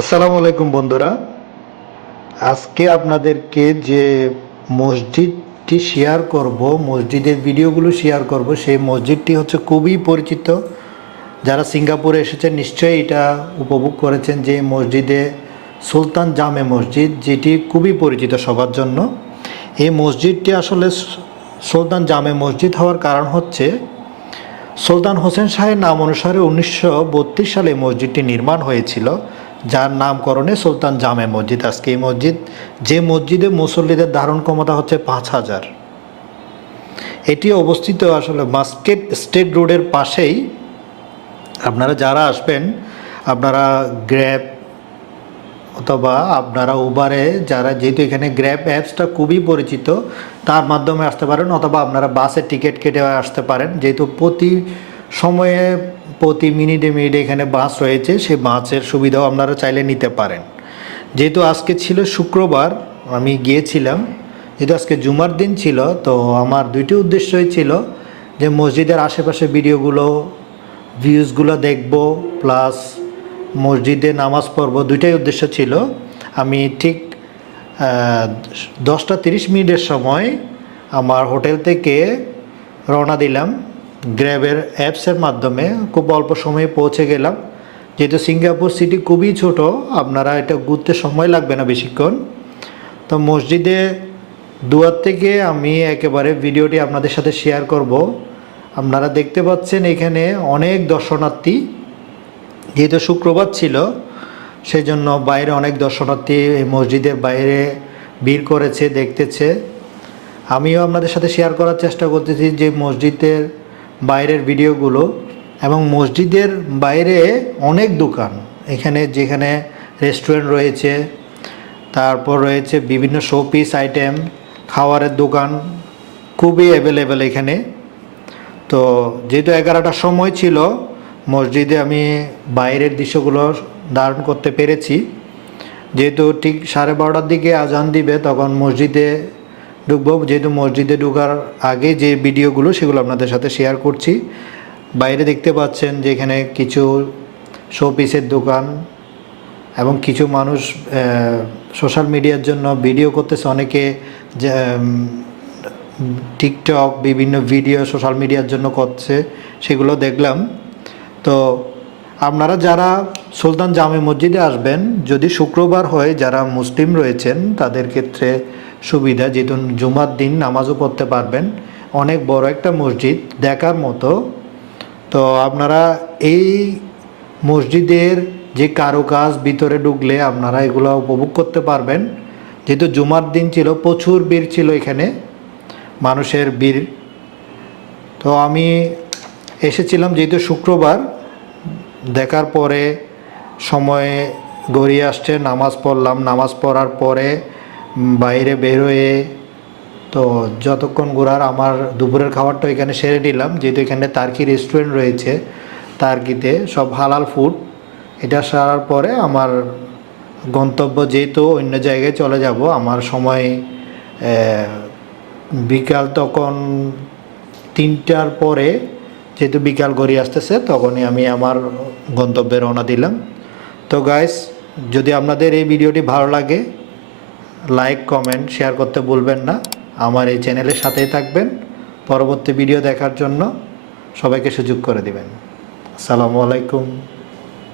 আসসালামু আলাইকুম বন্ধুরা। আজকে আপনাদেরকে যে মসজিদটি শেয়ার করব, মসজিদের ভিডিওগুলো শেয়ার করব, সেই মসজিদটি হচ্ছে খুবই পরিচিত। যারা সিঙ্গাপুরে এসেছেন, নিশ্চয়ই এটা উপভোগ করেছেন যে মসজিদে সুলতান জামে মসজিদ, যেটি খুবই পরিচিত সবার জন্য। এই মসজিদটি আসলে সুলতান জামে মসজিদ হওয়ার কারণ হচ্ছে, সুলতান হোসেন শাহের নাম অনুসারে উনিশশো বত্রিশ সালে মসজিদটি নির্মাণ হয়েছিল। যার নামকরণে সুলতান জামে মসজিদ। আজকে এই মসজিদ, যে মসজিদে মুসল্লিদের ধারণ ক্ষমতা হচ্ছে পাঁচ হাজার। এটি অবস্থিত আসলে মাস্কেট স্টেট রোডের পাশেই। আপনারা যারা আসবেন, আপনারা গ্র্যাব অথবা আপনারা উবারে যারা, যেহেতু এখানে গ্র্যাব অ্যাপসটা খুবই পরিচিত, তার মাধ্যমে আসতে পারেন, অথবা আপনারা বাসে টিকিট কেটে আসতে পারেন, যেহেতু প্রতি সময়ে প্রতি মিনিটে মিনিটে এখানে বাস রয়েছে সেই বাসের সুবিধাও আপনারা চাইলে নিতে পারেন। যেহেতু আজকে ছিল শুক্রবার, আমি গিয়েছিলাম, যেহেতু আজকে জুমার দিন ছিল, তো আমার দুইটি উদ্দেশ্যই ছিল যে মসজিদের আশেপাশে ভিডিওগুলো, ভিউজগুলো দেখব, প্লাস মসজিদে নামাজ পড়ব, দুইটাই উদ্দেশ্য ছিল। আমি ঠিক দশটা তিরিশ মিনিটের সময় আমার হোটেল থেকে রওনা দিলাম। গ্র্যাবের অ্যাপসের মাধ্যমে খুব অল্প সময়ে পৌঁছে গেলাম। যেহেতু সিঙ্গাপুর সিটি খুবই ছোট, আপনারা এটা ঘুরতে সময় লাগবে না বেশিক্ষণ। তো মসজিদে দুয়ার থেকে আমি একেবারে ভিডিওটি আপনাদের সাথে শেয়ার করব। আপনারা দেখতে পাচ্ছেন এখানে অনেক দর্শনার্থী। যেহেতু শুক্রবার ছিল সেই জন্য বাইরে অনেক দর্শনার্থী এই মসজিদের বাইরে ভিড় করেছে, দেখতেছে। আমিও আপনাদের সাথে শেয়ার করার চেষ্টা করতেছি যে মসজিদের বাইরের ভিডিওগুলো এবং মসজিদের বাইরে অনেক দোকান। এখানে যেখানে রেস্টুরেন্ট রয়েছে, তারপর রয়েছে বিভিন্ন শোপিস আইটেম খাওয়ারের দোকান, খুবই অ্যাভেলেবেল এখানে। তো যেহেতু এগারোটার সময় ছিল, মসজিদে আমি বাইরের দৃশ্যগুলো ধারণ করতে পেরেছি। যেহেতু ঠিক সাড়ে বারোটার দিকে আজান দিবে, তখন মসজিদে ঢুকবো, যেহেতু মসজিদে ঢুকার আগে যে ভিডিওগুলো, সেগুলো আপনাদের সাথে শেয়ার করছি। বাইরে দেখতে পাচ্ছেন যে এখানে কিছু শোপিসের দোকান এবং কিছু মানুষ সোশ্যাল মিডিয়ার জন্য ভিডিও করতেছে। অনেকে টিকটক বিভিন্ন ভিডিও সোশ্যাল মিডিয়ার জন্য করছে, সেগুলো দেখলাম। তো আপনারা যারা সুলতান জামে মসজিদে আসবেন, যদি শুক্রবার হয় যারা মুসলিম রয়েছেন, তাদের ক্ষেত্রে সুবিধা যেহেতু জুমার দিন নামাজও পড়তে পারবেন। অনেক বড় একটা মসজিদ দেখার মতো। তো আপনারা এই মসজিদের যে কারুকাজ ভিতরে ঢুকলে আপনারা এগুলো উপভোগ করতে পারবেন। যেহেতু জুমার দিন ছিল, প্রচুর ভিড় ছিল এখানে, মানুষের ভিড়। তো আমি এসেছিলাম যেহেতু শুক্রবার দেখার পরে সময়ে গড়িয়ে আসছে, নামাজ পড়লাম। নামাজ পড়ার পরে বাইরে বেরোয়ে তো যতক্ষণ ঘোরার আমার দুপুরের খাবারটা এখানে সেরে নিলাম। যেহেতু এখানে তার্কি রেস্টুরেন্ট রয়েছে, তার্কিতে সব হালাল ফুড এটা সারার পরে আমার গন্তব্য যেহেতু অন্য জায়গায় চলে যাব, আমার সময় বিকাল তখন তিনটার পরে যেহেতু বিকাল গড়িয়ে আসতেছে, তখনই আমি আমার গন্তব্যে রওনা দিলাম। তো গাইস যদি আপনাদের এই ভিডিওটি ভালো লাগে লাইক কমেন্ট শেয়ার করতে ভুলবেন না। আমার এই চ্যানেলের সাথেই থাকবেন। পরবর্তী ভিডিও দেখার জন্য সবাইকে সুযোগ করে দিবেন। আসসালামু আলাইকুম।